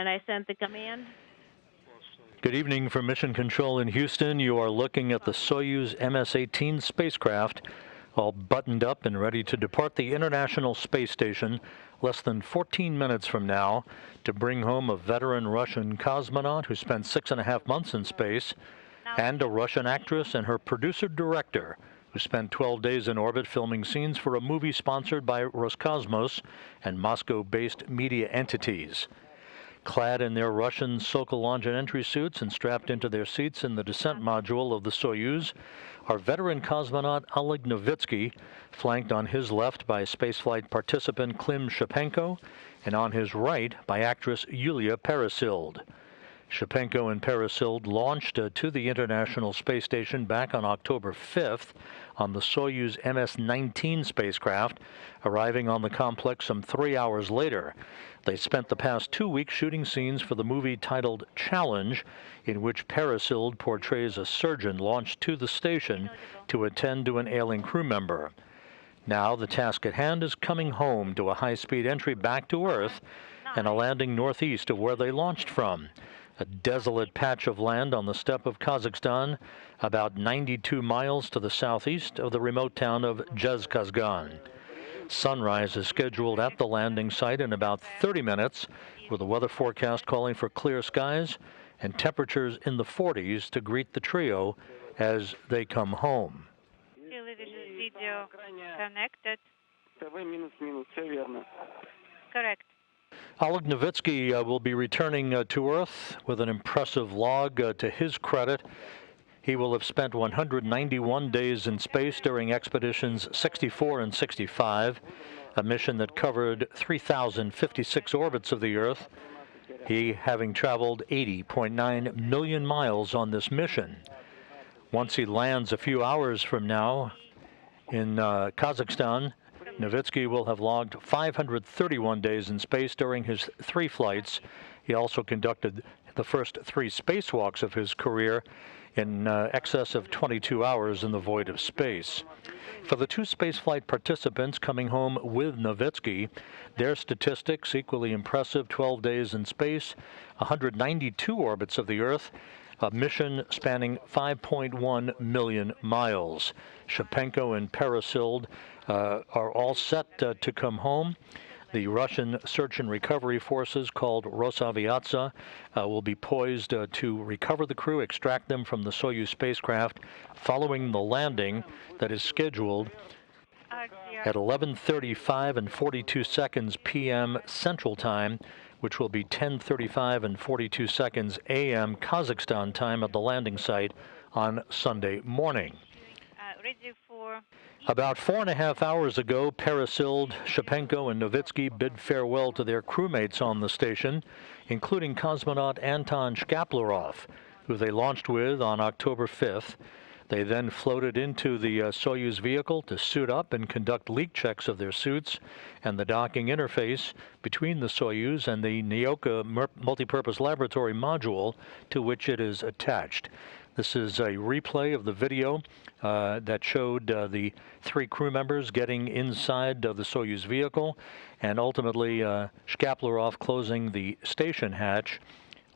and I sent the command. Good evening from Mission Control in Houston. You are looking at the Soyuz MS-18 spacecraft, all buttoned up and ready to depart the International Space Station less than 14 minutes from now to bring home a veteran Russian cosmonaut who spent 6.5 months in space, and a Russian actress and her producer-director who spent 12 days in orbit filming scenes for a movie sponsored by Roscosmos and Moscow-based media entities. Clad in their Russian Sokol launch and entry suits and strapped into their seats in the descent module of the Soyuz are veteran cosmonaut Oleg Novitskiy, flanked on his left by spaceflight participant Klim Shipenko, and on his right by actress Yulia Peresild. Shipenko and Peresild launched to the International Space Station back on October 5th on the Soyuz MS-19 spacecraft, arriving on the complex some 3 hours later. They spent the past 2 weeks shooting scenes for the movie titled Challenge, in which Peresild portrays a surgeon launched to the station to attend to an ailing crew member. Now the task at hand is coming home to a high-speed entry back to Earth and a landing northeast of where they launched from, a desolate patch of land on the steppe of Kazakhstan, about 92 miles to the southeast of the remote town of Jezkazgan. Sunrise is scheduled at the landing site in about 30 minutes, with a weather forecast calling for clear skies and temperatures in the 40s to greet the trio as they come home. Video connected. Correct. Oleg Novitskiy will be returning to Earth with an impressive log to his credit. He will have spent 191 days in space during expeditions 64 and 65, a mission that covered 3,056 orbits of the Earth, he having traveled 80.9 million miles on this mission. Once he lands a few hours from now in Kazakhstan, Novitskiy will have logged 531 days in space during his 3 flights. He also conducted the first 3 spacewalks of his career in excess of 22 hours in the void of space. For the 2 spaceflight participants coming home with Novitskiy, their statistics equally impressive: 12 days in space, 192 orbits of the Earth, a mission spanning 5.1 million miles. Shipenko and Peresild are all set to come home. The Russian search and recovery forces, called Rosaviatsa, will be poised to recover the crew, extract them from the Soyuz spacecraft following the landing that is scheduled at 11:35 and 42 seconds p.m. Central Time, which will be 10:35 and 42 seconds a.m. Kazakhstan time at the landing site on Sunday morning. Ready for... About 4.5 hours ago, Peresild, Shipenko, and Novitskiy bid farewell to their crewmates on the station, including cosmonaut Anton Shkaplerov, who they launched with on October 5th. They then floated into the Soyuz vehicle to suit up and conduct leak checks of their suits and the docking interface between the Soyuz and the Nauka multipurpose laboratory module to which it is attached. This is a replay of the video that showed the 3 crew members getting inside the Soyuz vehicle, and ultimately Shkaplerov closing the station hatch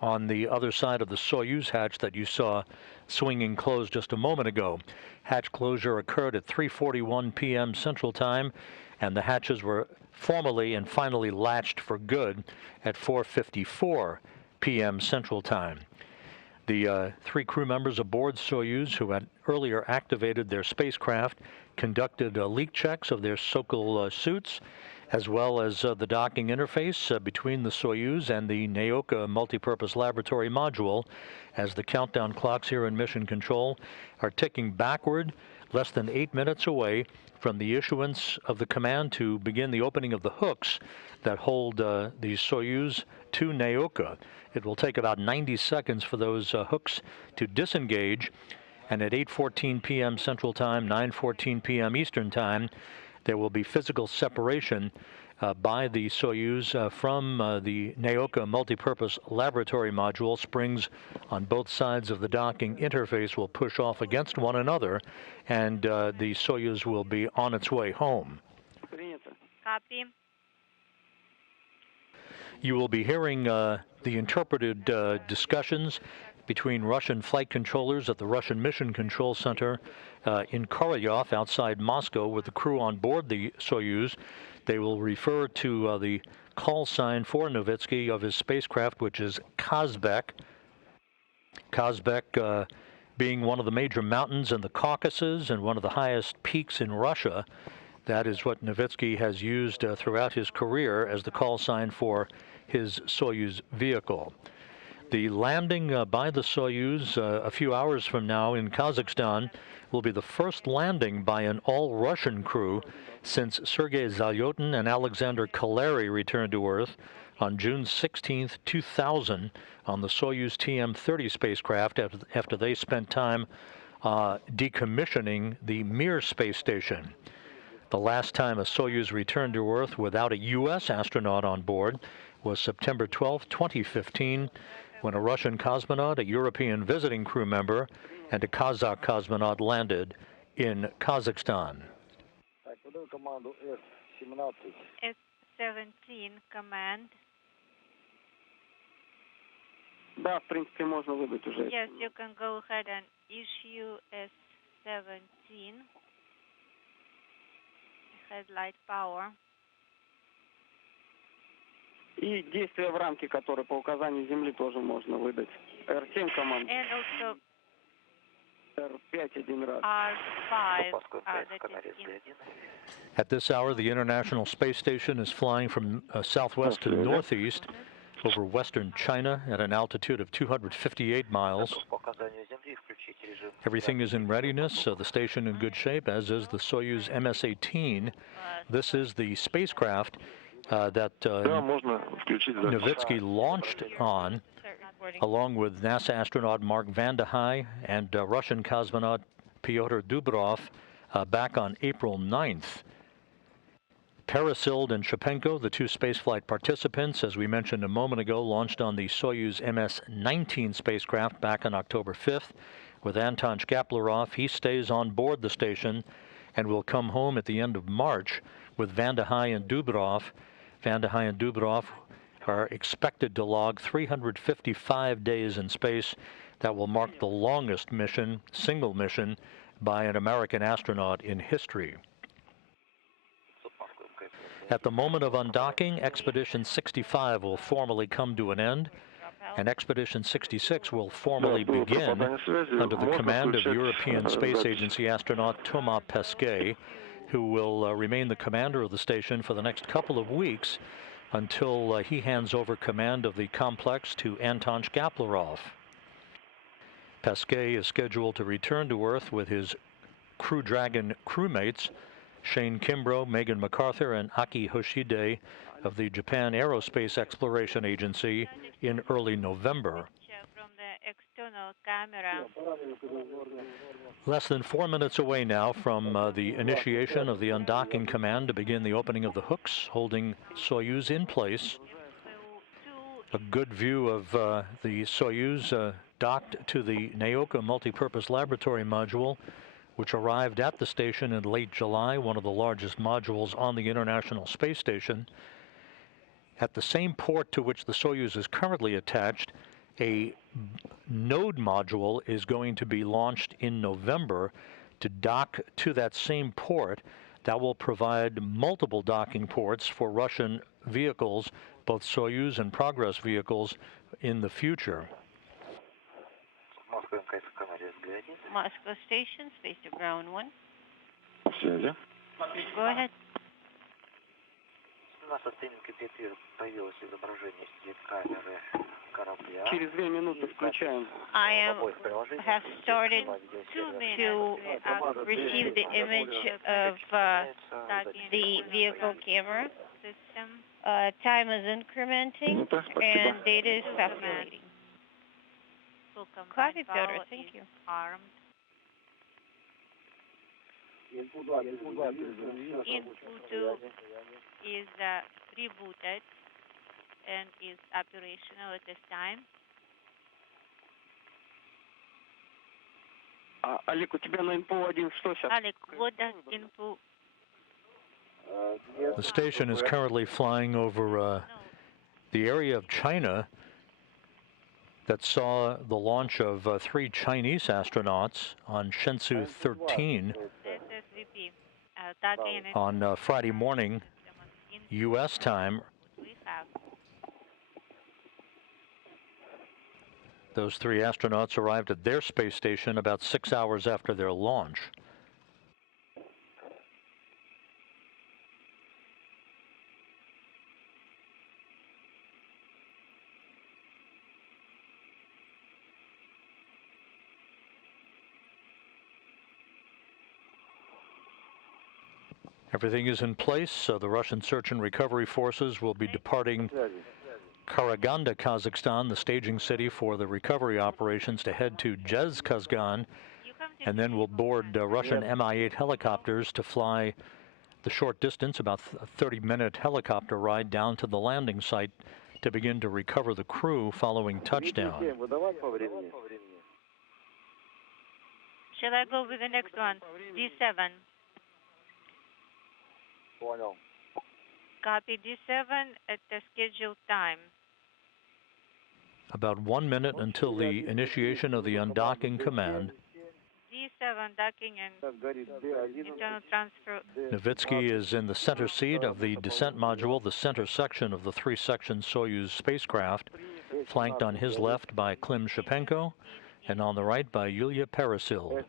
on the other side of the Soyuz hatch that you saw swinging closed just a moment ago. Hatch closure occurred at 3:41 p.m. Central Time, and the hatches were formally and finally latched for good at 4:54 p.m. Central Time. The 3 crew members aboard Soyuz, who had earlier activated their spacecraft, conducted leak checks of their Sokol suits, as well as the docking interface between the Soyuz and the Nauka multipurpose laboratory module, as the countdown clocks here in Mission Control are ticking backward, less than 8 minutes away from the issuance of the command to begin the opening of the hooks that hold the Soyuz to Nauka. It will take about 90 seconds for those hooks to disengage, and at 8:14 p.m. Central Time, 9:14 p.m. Eastern Time, there will be physical separation by the Soyuz from the Nauka multipurpose laboratory module. Springs on both sides of the docking interface will push off against one another, and the Soyuz will be on its way home. Copy. You will be hearing the interpreted discussions between Russian flight controllers at the Russian Mission Control Center in Korolyov outside Moscow with the crew on board the Soyuz. They will refer to the call sign for Novitskiy of his spacecraft, which is Kazbek. Kazbek being one of the major mountains in the Caucasus and one of the highest peaks in Russia. That is what Novitskiy has used throughout his career as the call sign for his Soyuz vehicle. The landing by the Soyuz a few hours from now in Kazakhstan will be the first landing by an all-Russian crew since Sergei Zalyotin and Alexander Kaleri returned to Earth on June 16, 2000 on the Soyuz TM-30 spacecraft after they spent time decommissioning the Mir space station. The last time a Soyuz returned to Earth without a U.S. astronaut on board was September 12, 2015, when a Russian cosmonaut, a European visiting crew member, and a Kazakh cosmonaut landed in Kazakhstan. S-17 command. Да, в принципе, можно выдать уже. Yes, you can go ahead and issue S-17. Headlight power. И действия в рамке, которые по указанию Земли тоже можно выдать. R7 команда. And also R5 один раз. R5. That is in. At this hour, the International Space Station is flying from southwest to northeast over western China at an altitude of 258 miles. Everything is in readiness, the station in good shape, as is the Soyuz MS-18. This is the spacecraft that Novitskiy launched on, along with NASA astronaut Mark Vande Hei and Russian cosmonaut Pyotr Dubrov back on April 9th. Peresild and Shipenko, the two spaceflight participants, as we mentioned a moment ago, launched on the Soyuz MS-19 spacecraft back on October 5th. With Anton Shkaplerov, he stays on board the station and will come home at the end of March with Vande Hei and Dubrov. Vande Hei and Dubrov are expected to log 355 days in space. That will mark the longest mission, single mission, by an American astronaut in history. At the moment of undocking, Expedition 65 will formally come to an end, and Expedition 66 will formally begin under the command of European Space Agency astronaut Thomas Pesquet, who will remain the commander of the station for the next couple of weeks until he hands over command of the complex to Anton Shkaplerov. Pesquet is scheduled to return to Earth with his Crew Dragon crewmates, Shane Kimbrough, Megan MacArthur, and Aki Hoshide of the Japan Aerospace Exploration Agency in early November. From the external camera. Less than 4 minutes away now from the initiation of the undocking command to begin the opening of the hooks, holding Soyuz in place. A good view of the Soyuz docked to the Nauka Multipurpose Laboratory module, which arrived at the station in late July, one of the largest modules on the International Space Station. At the same port to which the Soyuz is currently attached, a node module is going to be launched in November to dock to that same port. That will provide multiple docking ports for Russian vehicles, both Soyuz and Progress vehicles, in the future. Moscow Station, space to ground 1. Связи. Go ahead. Через 2 минуты включаем. I have started to receive the image of the vehicle camera system. Time is incrementing and data is calculating. Copy, Piotr. Thank you. Armed. Input 2 is rebooted and is operational at this time. Олег, у тебя на инфу 1 что сейчас? Oleg, what does info? The station is currently flying over the area of China that saw the launch of 3 Chinese astronauts on Shenzhou 13 SSVP. Docking on Friday morning, U.S. time. we have. Those 3 astronauts arrived at their space station about 6 hours after their launch. Everything is in place, so the Russian search and recovery forces will be departing Karaganda, Kazakhstan, the staging city for the recovery operations, to head to Zhezkazgan, and then will board Russian Mi-8 helicopters to fly the short distance, about a 30-minute helicopter ride down to the landing site to begin to recover the crew following touchdown. Shall I go with the next one? D7. Copy D7 at the scheduled time. About 1 minute until the initiation of the undocking command. D7 docking and internal transfer. Novitskiy is in the center seat of the descent module, the center section of the 3-section Soyuz spacecraft, flanked on his left by Klim Shipenko and on the right by Yulia Peresild.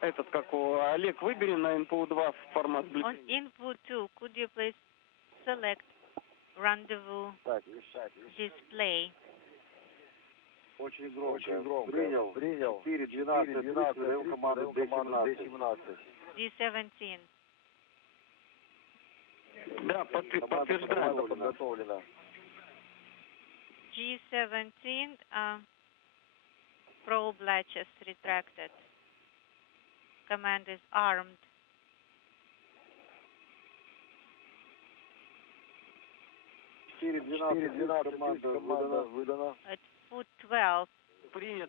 Олег, выбери на input 2 формат. On input 2, could you please select rendezvous display? Очень громко. Принял. 4-12, даем команду D17. D17. Да, подтверждаем. Подготовлена. G17, probe latches retracted. Command is armed. Команда выдана. At foot 12,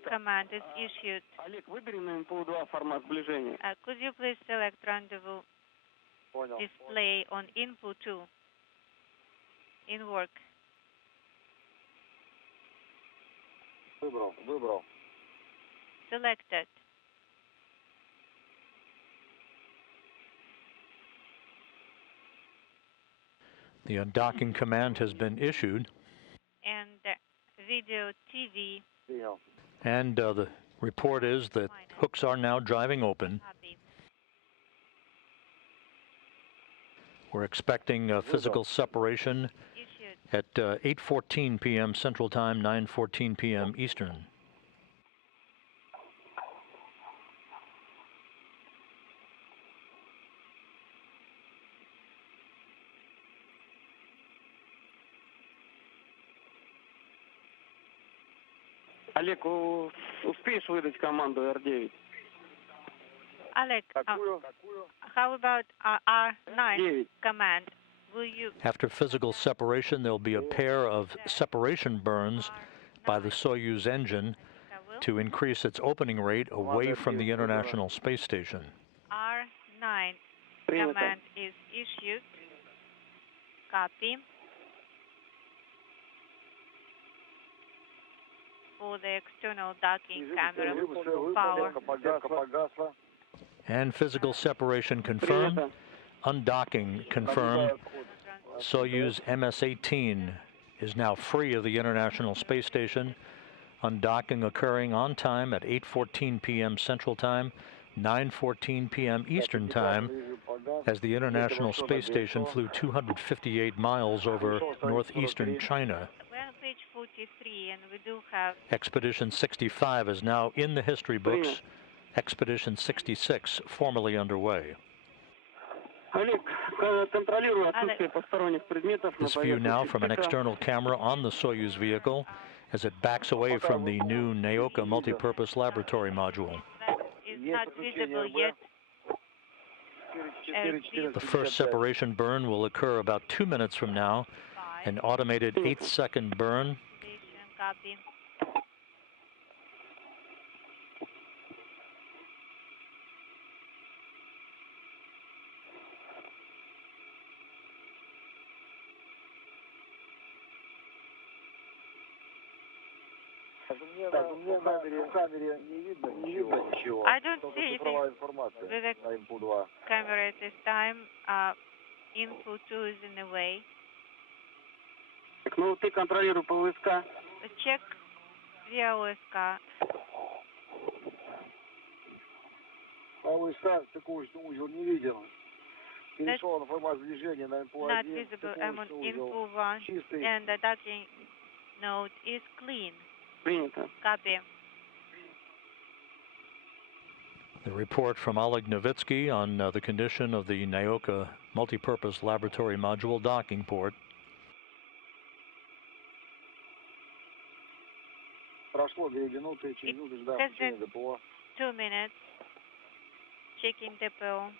command is issued. Олег, выбери на input 2 формат сближения. Could you please select rendezvous display on input 2? In work. Выбрал. Selected. The undocking command has been issued. And video TV. And the report is that hooks are now driving open. Copy. We're expecting physical separation Issued. at 8:14 p.m. Central Time, 9:14 p.m. Eastern. Олег, успеешь выдать команду R9? Oleg, how about R9 command? Will you? After physical separation, there'll be a pair of separation burns by the Soyuz engine to increase its opening rate away from the International Space Station. R9 command is issued. Copy. For the external docking camera power. And physical separation confirmed. Undocking confirmed. Soyuz MS-18 is now free of the International Space Station. Undocking occurring on time at 8:14 p.m. Central Time, 9:14 p.m. Eastern Time, as the International Space Station flew 258 miles over northeastern China. We're on page 43, and we do have Expedition 65 is now in the history books. Expedition 66 formally underway. Олег, контролирую отсутствие посторонних предметов. This view now from an external camera on the Soyuz vehicle as it backs away from the new Nauka multipurpose laboratory module. that is not visible yet. The first separation burn will occur about 2 minutes from now. An automated 8-second burn. Copy. Так, у меня в камере не видно ничего. I don't Только see цифровая anything информация with the на инпут 2. camera at this time. Input 2 is in the way. Так, ну ты контролируй ПВСК. Check via OSK. АВСК стыковочный узел не виден. Перешел на формат сближения на инпут Not 1. visible. I'm on Стыковочный input узел 1 чистый. and the docking node is clean. Принято. Copy. The report from Oleg Novitskiy on the condition of the Nauka multipurpose laboratory module docking port. Прошло 2 минуты, через минуту ждем включения ДПО. 2 minutes. Checking depot.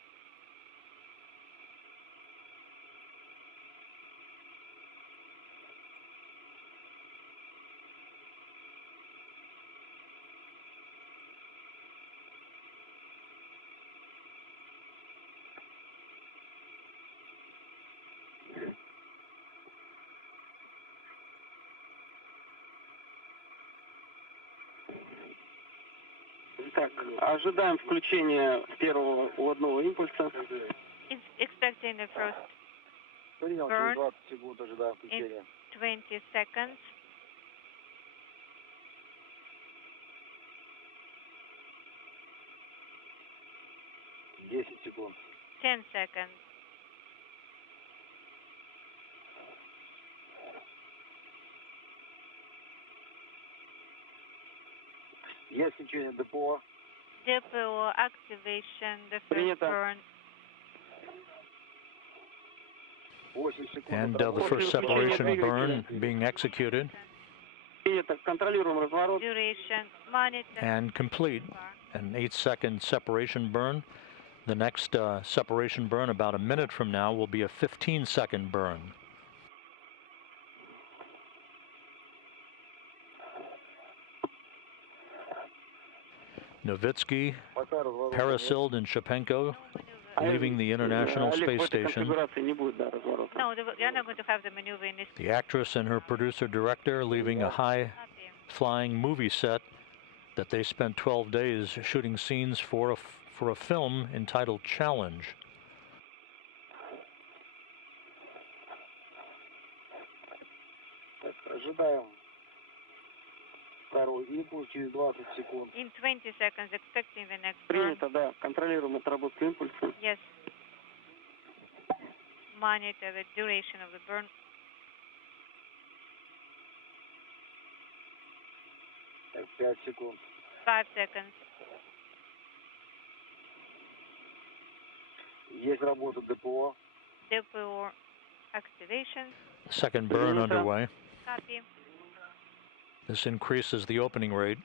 Так, ожидаем включения первого уводного импульса. Expecting the first Принял, burn через 20 секунд ожидаем in включения. 20 seconds. Десять секунд. 10 seconds. Есть включение ДПО. Depot activation, the first Принято. burn. 8 секунд. And the first separation burn being executed Принято. Контролируем разворот. Duration, monitor. and complete. An 8-second separation burn. The next separation burn about a minute from now will be a 15-second burn. Novitskiy, Peresild, and Shipenko leaving the International Space Station. No, you're not going to have the maneuver in this. The actress and her producer-director leaving a high-flying movie set that they spent 12 days shooting scenes for a film entitled Challenge. Ожидаем второй импульс через 20 секунд. In 20 seconds, expecting the next burn. Принято, да. Контролируем отработку импульса. Yes. Monitor the duration of the burn. Так, 5 секунд. 5 seconds. Есть работа ДПО. Depot activation. Second burn underway. Copy. This increases the opening rate.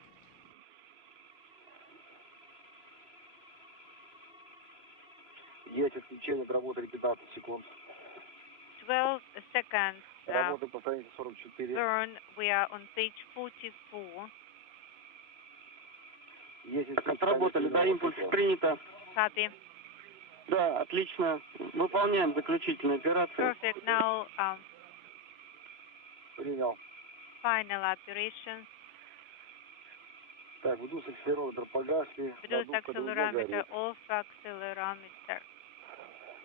Есть отключение, отработали 15 секунд. 12 seconds. Работа по странице 44. Burn. We are on page 44. Есть Отработали, да, импульс принято. Copy. Да, отлично. Выполняем заключительную операцию. Perfect. Now, Принял. final operation. Так, вдув акселерометр погасли. Reduce accelerometer off. Accelerometer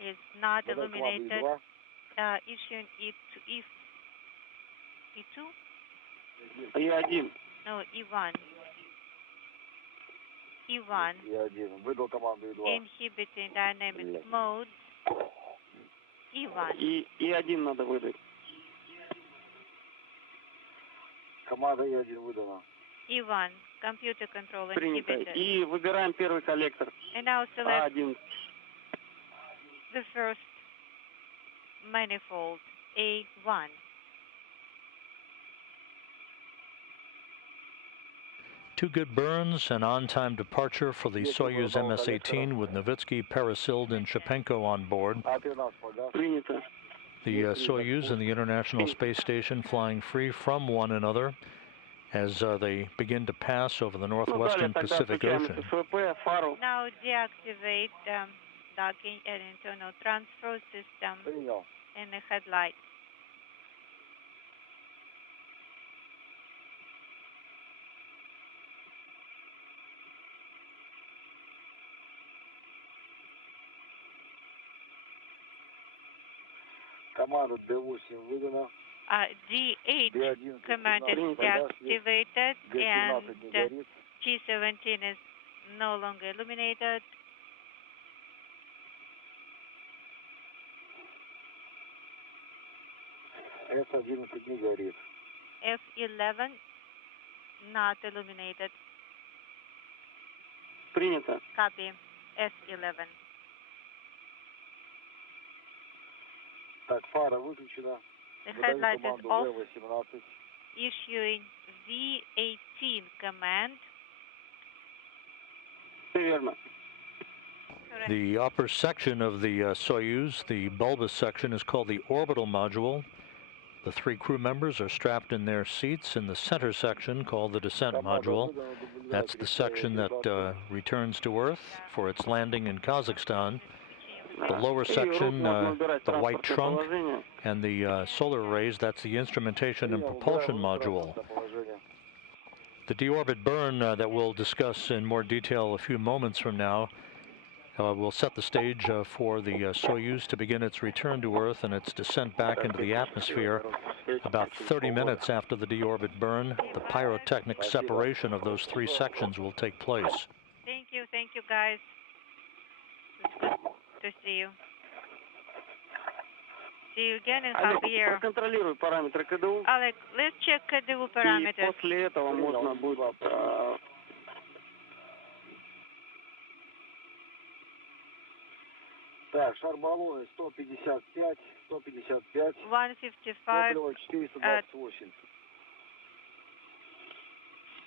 is not illuminated. Issuing it to E2? E1. No, E1. E1. E1. Выдал команду E2. Inhibiting dynamic mode. E1. E1 надо выдать. Команда E1 выдана. E1. Computer control Принято. inhibited. И выбираем первый коллектор. And now select A1. the first manifold, A1. Two good burns and on-time departure for the Soyuz MS-18 with Novitskiy, Peresild, and Shipenko on board. Принято. The Soyuz and the International Space Station flying free from one another as they begin to pass over the northwestern Pacific Ocean. Now deactivate docking and internal transfer system and the headlight. Команда D8 выдана. D8 command is deactivated and T17 is no longer illuminated. F11 не горит. F11 not illuminated. Принято. Copy. F11. Так, фара выключена. The headlight is off. Issuing V18 command. Верно. The upper section of the Soyuz, the bulbous section, is called the orbital module. The 3 crew members are strapped in their seats in the center section, called the descent module. That's the section that returns to Earth for its landing in Kazakhstan. The lower section, the white trunk, and the solar arrays, that's the instrumentation and propulsion module. The deorbit burn that we'll discuss in more detail a few moments from now will set the stage for the Soyuz to begin its return to Earth and its descent back into the atmosphere. About 30 minutes after the deorbit burn, the pyrotechnic separation of those 3 sections will take place. Thank you guys. It's good to see you. See you again in half a year. Проконтролируй параметры КДУ. Oleg, let's check КДУ parameters. И после этого можно будет... Так, шар баллоны 155, 155. 155 топливо 428.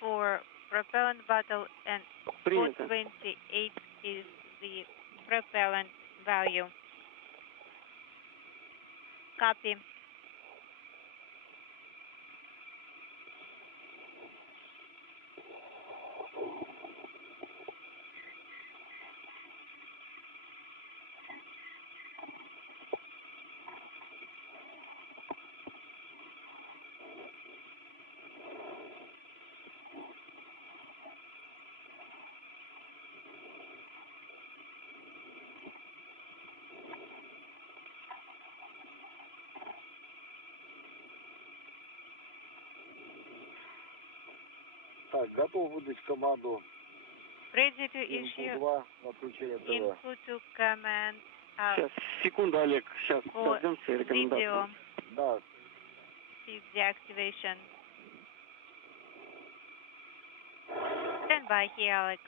For propellant bottle and 428 is the propellant value. Copy. Так, готов выдать команду. Ready to issue input to command. Сейчас, секунду, Олег. Сейчас, дождемся рекомендации. Да. Deactivation. Stand by here, Oleg.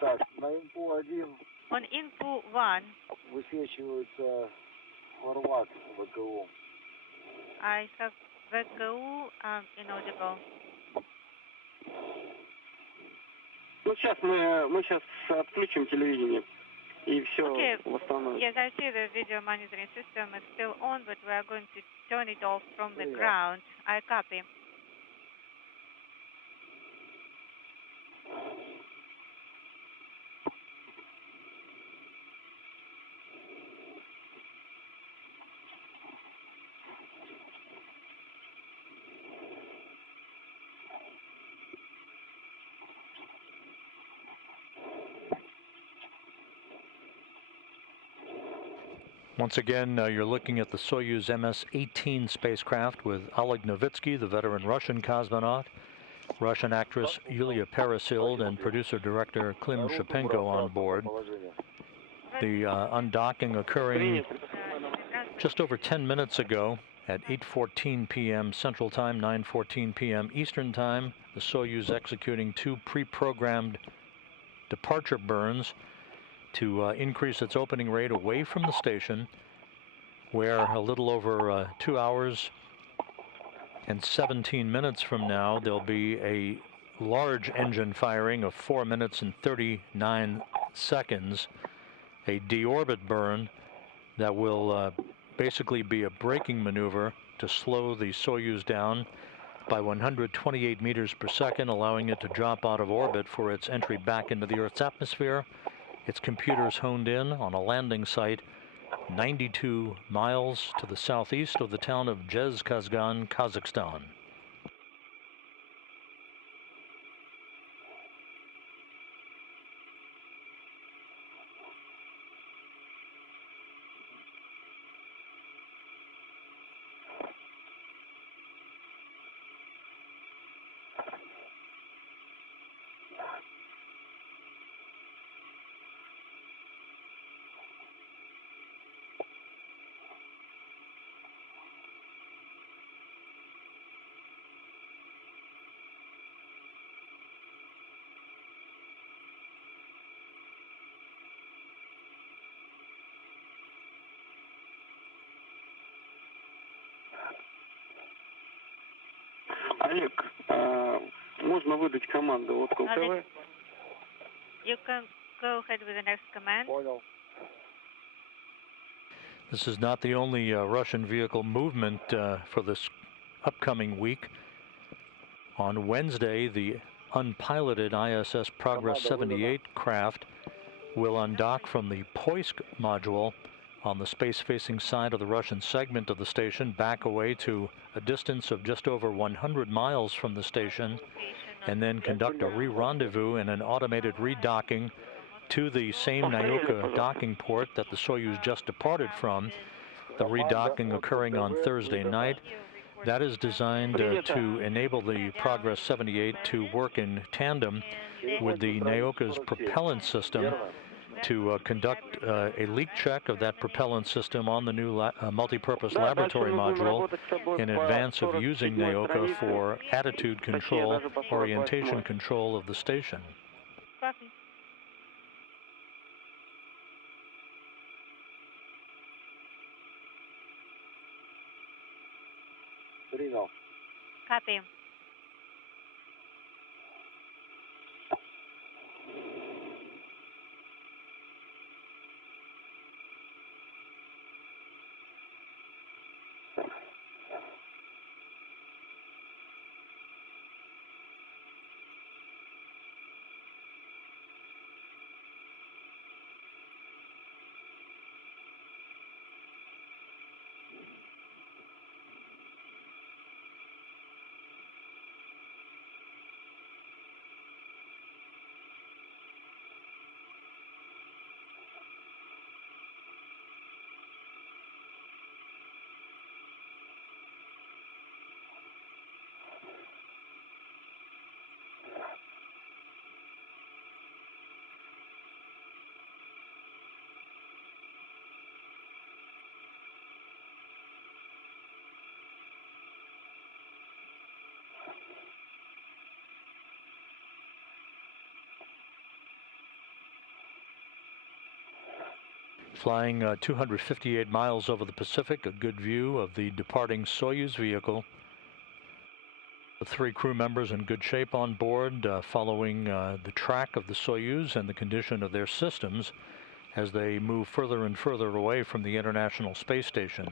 Так, на инпу 1 On info 1, высвечивается форвард ВКУ. I have VKU inaudible. Ну, сейчас мы сейчас отключим телевидение, и все восстановим. Yes, I see the video monitoring system is still on, but we are going to turn it off from the ground. I copy. Once again, you're looking at the Soyuz MS-18 spacecraft with Oleg Novitskiy, the veteran Russian cosmonaut, Russian actress Yulia Peresild, and producer-director Klim Shipenko on board. The undocking occurring just over 10 minutes ago at 8:14 p.m. Central Time, 9:14 p.m. Eastern Time. The Soyuz executing 2 pre-programmed departure burns to increase its opening rate away from the station, where a little over 2 hours and 17 minutes from now there'll be a large engine firing of 4 minutes and 39 seconds, a deorbit burn that will basically be a braking maneuver to slow the Soyuz down by 128 meters per second, allowing it to drop out of orbit for its entry back into the Earth's atmosphere. Its computers honed in on a landing site 92 miles to the southeast of the town of Zhezkazgan, Kazakhstan. Oleg, можно выдать команду от КЛТВ? You can go ahead with the next command. Понял. This is not the only Russian vehicle movement for this upcoming week. On Wednesday, the unpiloted ISS Progress 78 craft will undock from the Poisk module on the space-facing side of the Russian segment of the station, back away to a distance of just over 100 miles from the station, and then conduct a re-rendezvous and an automated redocking to the same Nauka docking port that the Soyuz just departed from, the redocking occurring on Thursday night. That is designed to enable the Progress 78 to work in tandem with the Nauka's propellant system to conduct a leak check of that propellant system on the new multipurpose laboratory module in advance of using Nauka for attitude control, orientation control of the station. Copy. Flying 258 miles over the Pacific, a good view of the departing Soyuz vehicle. The 3 crew members in good shape on board, following the track of the Soyuz and the condition of their systems as they move further and further away from the International Space Station.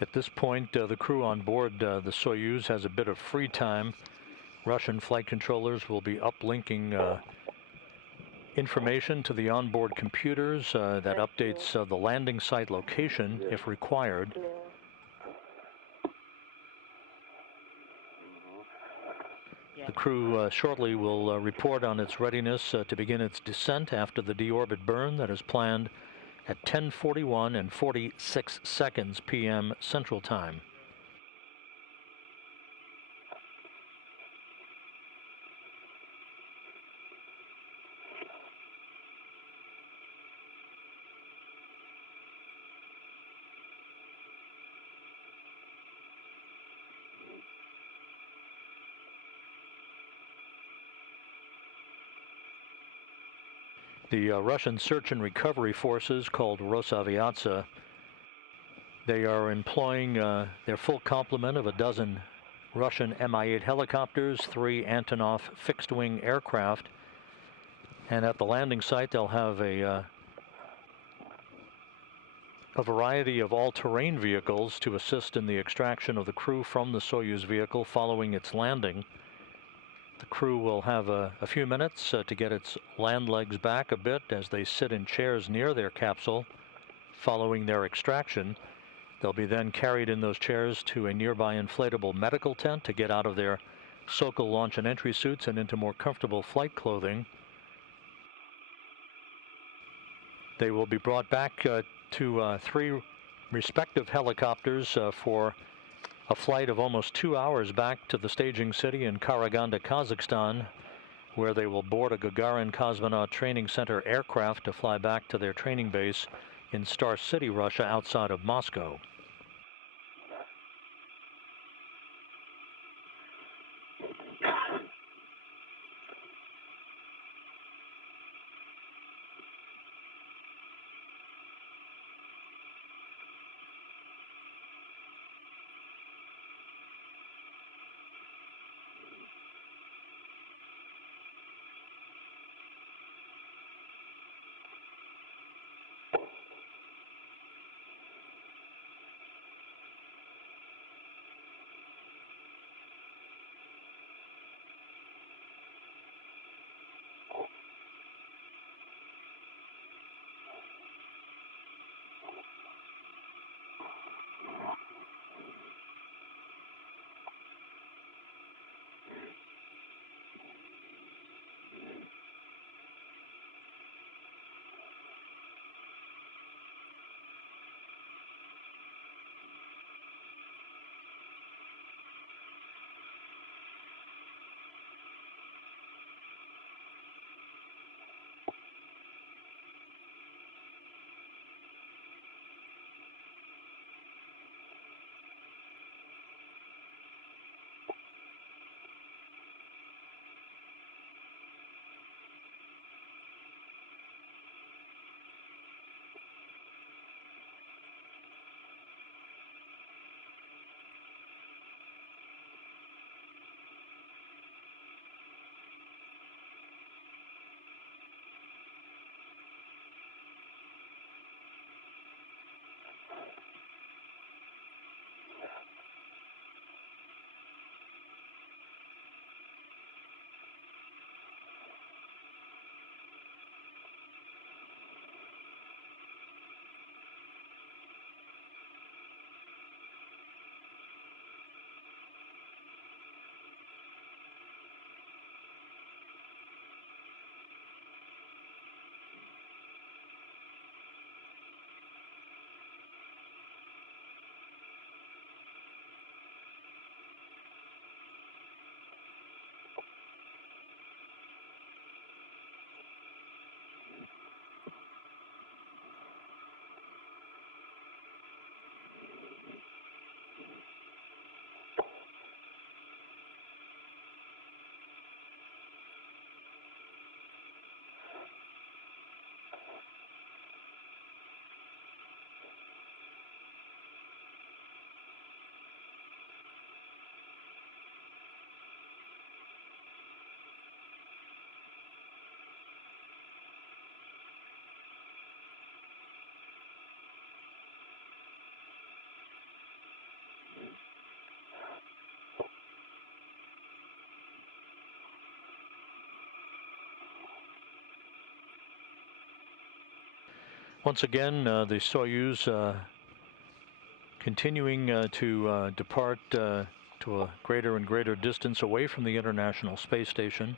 At this point, the crew on board the Soyuz has a bit of free time. Russian flight controllers will be uplinking information to the onboard computers that updates the landing site location if required. The crew shortly will report on its readiness to begin its descent after the deorbit burn that is planned at 10:41 and 46 seconds p.m. Central Time. The Russian search and recovery forces, called Rosaviatsa, they are employing their full complement of a dozen Russian Mi-8 helicopters, 3 Antonov fixed-wing aircraft, and at the landing site they'll have a variety of all-terrain vehicles to assist in the extraction of the crew from the Soyuz vehicle following its landing. The crew will have a few minutes to get its land legs back a bit as they sit in chairs near their capsule following their extraction. They'll be then carried in those chairs to a nearby inflatable medical tent to get out of their Sokol launch and entry suits and into more comfortable flight clothing. They will be brought back to 3 respective helicopters for a flight of almost 2 hours back to the staging city in Karaganda, Kazakhstan, where they will board a Gagarin Cosmonaut Training Center aircraft to fly back to their training base in Star City, Russia, outside of Moscow. Once again, the Soyuz continuing to depart to a greater and greater distance away from the International Space Station.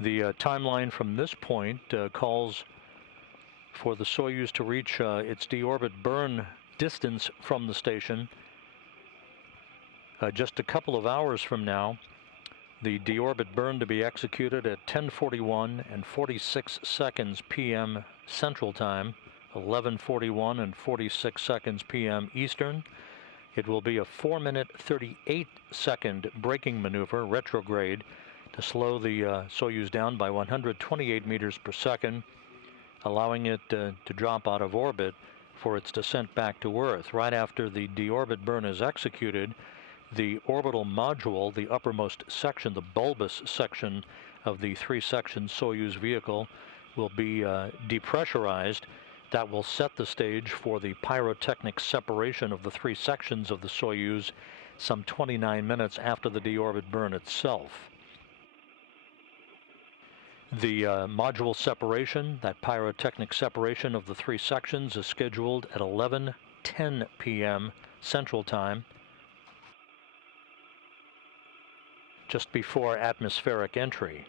The timeline from this point calls for the Soyuz to reach its deorbit burn distance from the station just a couple of hours from now. The deorbit burn to be executed at 10:41 and 46 seconds p.m. Central Time, 11:41 and 46 seconds p.m. Eastern. It will be a 4-minute 38-second braking maneuver, retrograde, to slow the Soyuz down by 128 meters per second, allowing it to drop out of orbit for its descent back to Earth. Right after the deorbit burn is executed, the orbital module, the uppermost section, the bulbous section of the 3-section Soyuz vehicle, will be depressurized. That will set the stage for the pyrotechnic separation of the 3 sections of the Soyuz some 29 minutes after the deorbit burn itself. The module separation, that pyrotechnic separation of the 3 sections, is scheduled at 11:10 p.m. Central Time. just before atmospheric entry.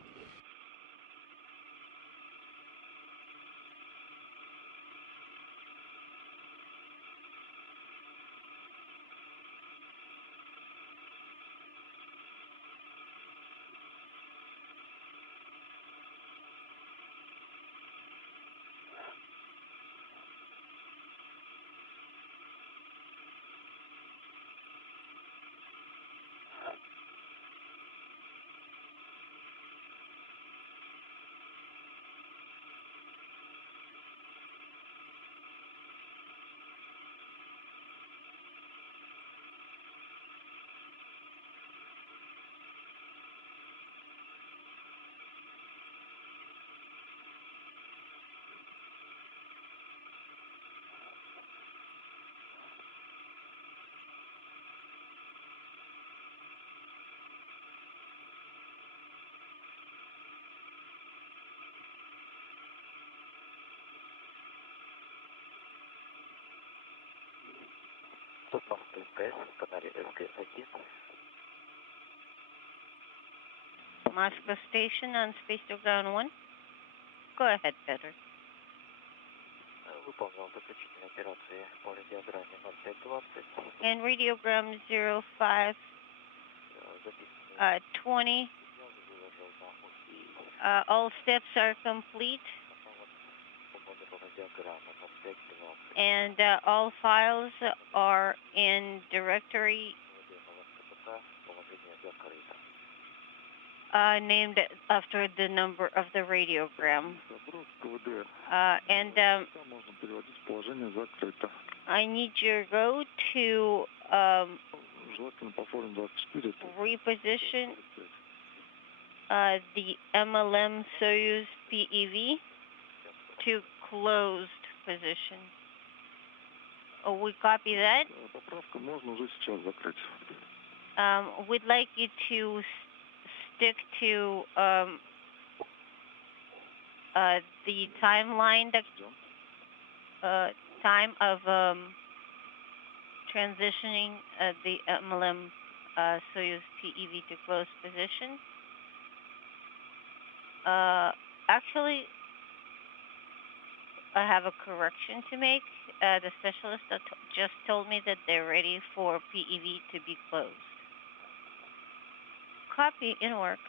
Moscow Station on Space to Ground 1. Go ahead, Peter. And radiogram 0520. All steps are complete. And all files are in directory named after the number of the radiogram. I need you to go to reposition the MLM Soyuz PEV to closed position. Oh, we copy that. We'd like you to stick to the timeline, the time of transitioning the MLM Soyuz PEV to closed position. Actually, I have a correction to make. The specialist just told me that they're ready for PEV to be closed. Copy in work.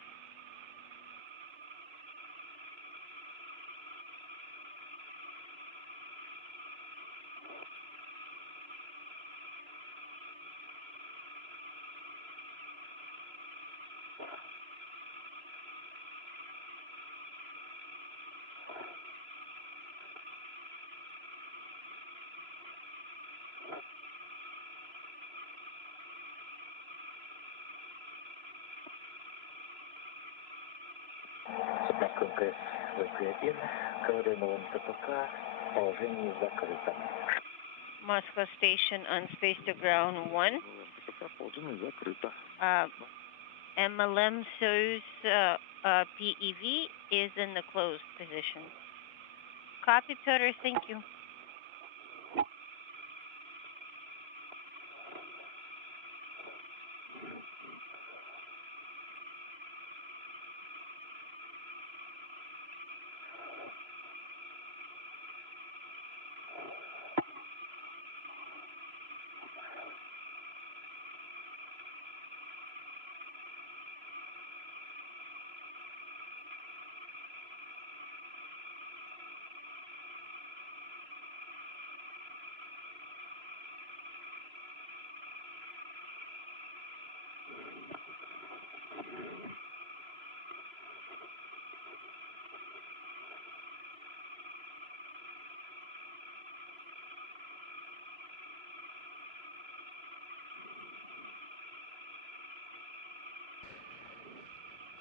Moscow Station on Space to Ground 1. MLM Soyuz PEV is in the closed position. Copy, Peter. Thank you.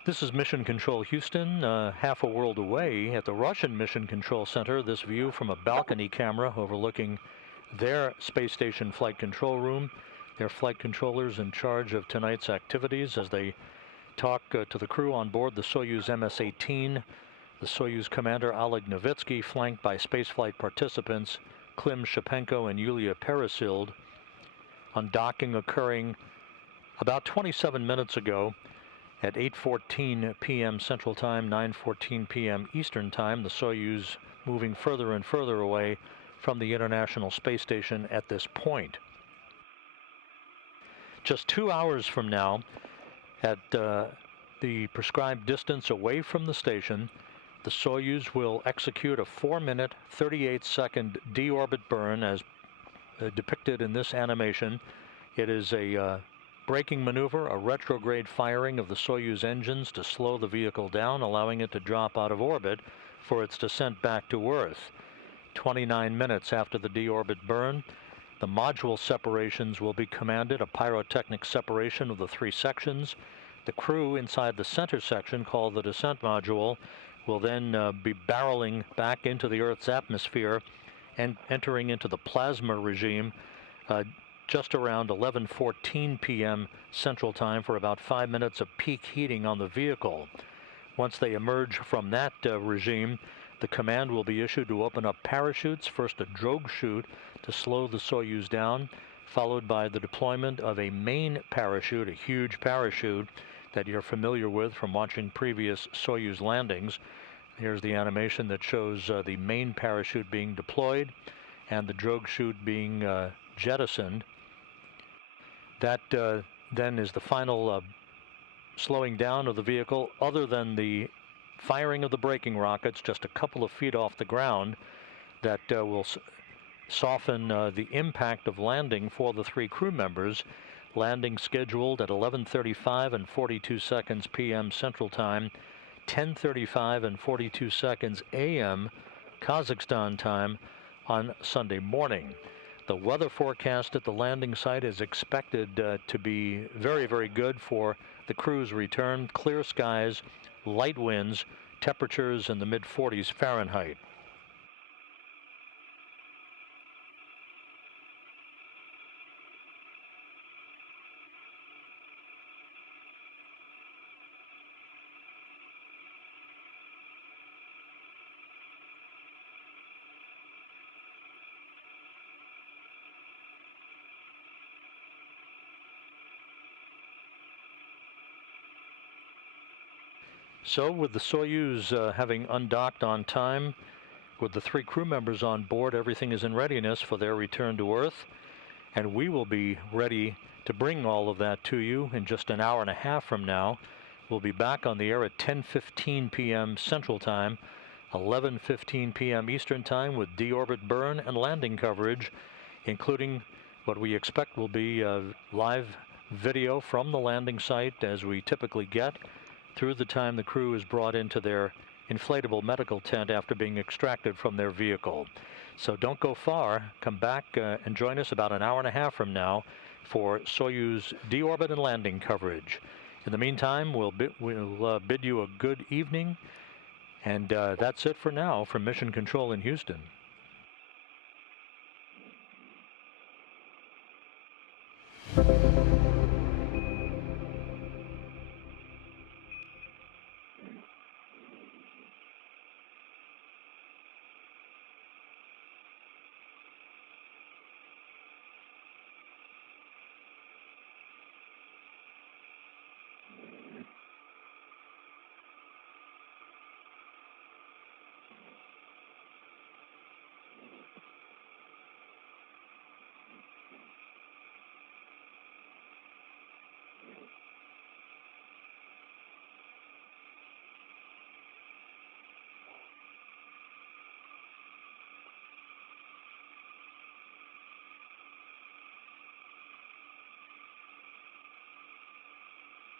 This is Mission Control Houston, half a world away at the Russian Mission Control Center. This view from a balcony camera overlooking their space station flight control room. Their flight controllers in charge of tonight's activities as they talk to the crew on board the Soyuz MS-18. The Soyuz commander Oleg Novitskiy, flanked by spaceflight participants Klim, Shipenko, and Yulia Peresild. Undocking occurring about 27 minutes ago. At 8:14 p.m. Central Time, 9:14 p.m. Eastern Time, the Soyuz moving further and further away from the International Space Station at this point. Just 2 hours from now, at the prescribed distance away from the station, the Soyuz will execute a 4-minute, 38-second deorbit burn as depicted in this animation. It is a braking maneuver, a retrograde firing of the Soyuz engines to slow the vehicle down, allowing it to drop out of orbit for its descent back to Earth. 29 minutes after the deorbit burn, the module separations will be commanded, a pyrotechnic separation of the 3 sections. The crew inside the center section, called the descent module, will then be barreling back into the Earth's atmosphere and entering into the plasma regime just around 11:14 p.m. Central Time for about 5 minutes of peak heating on the vehicle. Once they emerge from that regime, the command will be issued to open up parachutes, first a drogue chute to slow the Soyuz down, followed by the deployment of a main parachute, a huge parachute that you're familiar with from watching previous Soyuz landings. Here's the animation that shows the main parachute being deployed and the drogue chute being jettisoned. That then is the final slowing down of the vehicle, other than the firing of the braking rockets just a couple of feet off the ground that will soften the impact of landing for the 3 crew members. Landing scheduled at 11:35 and 42 seconds p.m. Central Time, 10:35 and 42 seconds a.m. Kazakhstan time on Sunday morning. The weather forecast at the landing site is expected to be very, very good for the crew's return. Clear skies, light winds, temperatures in the mid-40s Fahrenheit. So with the Soyuz having undocked on time, with the 3 crew members on board, everything is in readiness for their return to Earth. And we will be ready to bring all of that to you in just an hour and a half from now. We'll be back on the air at 10:15 p.m. Central Time, 11:15 p.m. Eastern Time with deorbit burn and landing coverage, including what we expect will be live video from the landing site, as we typically get, through the time the crew is brought into their inflatable medical tent after being extracted from their vehicle. So don't go far. Come back and join us about an hour and a half from now for Soyuz deorbit and landing coverage. In the meantime, we'll bid you a good evening, and that's it for now from Mission Control in Houston.